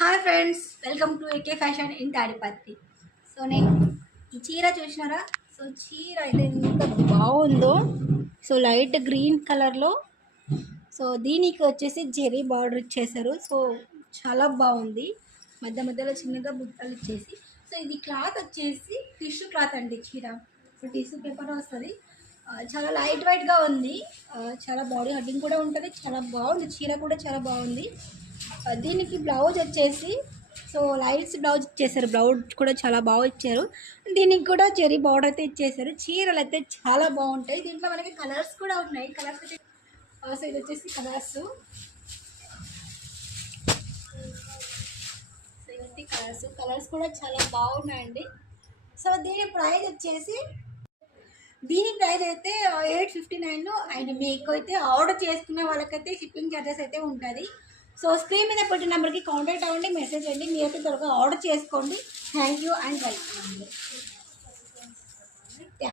Hi friends, welcome to AK fashion in Tadipatri. So నేను ఈ చీర చూసినారా? సో చీర అయితే ఎంత బాగుందో. సో లైట్ గ్రీన్ కలర్లో. సో దీనికి వచ్చేసి జెరీ బార్డర్ ఇచ్చేసారు. సో చాలా బాగుంది. మధ్య మధ్యలో చిన్నగా బుట్టలు ఇచ్చేసి. సో ఇది క్లాత్ వచ్చేసి టిష్యూ క్లాత్ అండి చీర. సో టిష్యూ పేపర్ వస్తుంది. చాలా లైట్ వెయిట్గా ఉంది. చాలా బాడీ హడ్డింగ్ కూడా ఉంటుంది. చాలా బాగుంది. చీర కూడా చాలా బాగుంది. దీనికి బ్లౌజ్ వచ్చేసి సో లైట్స్ బ్లౌజ్ ఇచ్చేసారు. బ్లౌజ్ కూడా చాలా బాగా ఇచ్చారు. దీనికి కూడా జెరీ బార్డర్ అయితే ఇచ్చేసారు. చీరలు అయితే చాలా బాగుంటాయి. దీంట్లో మనకి కలర్స్ కూడా ఉన్నాయి. కలర్స్ అయితే సో ఇది వచ్చేసి కలర్స్. సో ఇవన్నీ కలర్స్ కూడా చాలా బాగున్నాయండి. సో దీని ప్రైస్ అయితే 859. అండ్ మీకు అయితే ఆర్డర్ చేసుకునే వాళ్ళకైతే షిప్పింగ్ ఛార్జెస్ అయితే ఉంటుంది. సో స్క్రీన్ మీద పెట్టిన నెంబర్కి కాంటాక్ట్ అవ్వండి, మెసేజ్ చేయండి. మీరైతే త్వరగా ఆర్డర్ చేసుకోండి. Thank you and welcome.